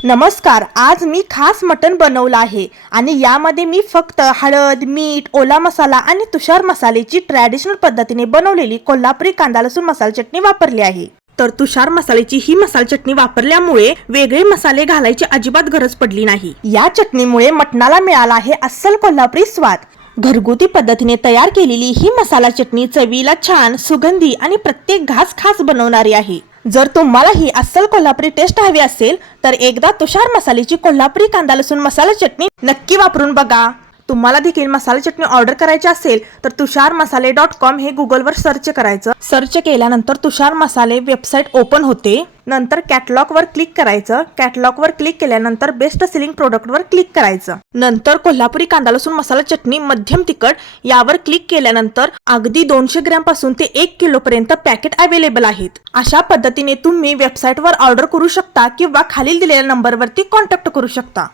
नमस्कार, आज मी खास मटण बनवलं आहे आणि यामध्ये मी फक्त हळद, मीठ, ओला मसाला आणि तुषार मसाल्याची ट्रॅडिशनल पद्धतीने बनवलेली कोल्हापुरी कांदा लसूण मसाला चटणी वापरली आहे। तर तुषार मसाल्याची ही मसाला चटणी वापरल्यामुळे वेगळे मसाले घालायची अजिबात गरज पडली नाही। या चटणीमुळे मटणाला मिळाला आहे अस्सल कोल्हापुरी स्वाद। घरगुती पद्धतीने तयार केलेली ही मसाला चटणी चवीला छान, सुगंधी आणि प्रत्येक घास खास बनवणारी आहे। जर तुम्हाला ही अस्सल कोल्हापुरी टेस्ट हवी असेल तर एकदा तुषार मसाल्याची कोल्हापुरी कांदा लसूण मसाला चटणी नक्की वापरून बघा। तुम्हाला देखील मसाला चटणी ऑर्डर करायची असेल तर tusharmasale.com हे गुगलवर सर्च करायचं। सर्च केल्यानंतर तुषार मसाले वेबसाईट ओपन होते। नंतर कॅटलॉग वर क्लिक करायचं। कॅटलॉग वर क्लिक केल्यानंतर बेस्ट सेलिंग प्रोडक्ट वर क्लिक करायचं। नंतर कोल्हापुरी कांदा लसूण मसाला चटणी मध्यम तिखट यावर क्लिक केल्यानंतर अगदी 200 ग्रॅम पासून ते 1 किलो पर्यंत पॅकेट अवेलेबल आहेत। अशा पद्धतीने तुम्ही वेबसाईट वर ऑर्डर करू शकता किंवा खालील दिलेल्या नंबरवरती कॉन्टॅक्ट करू शकता।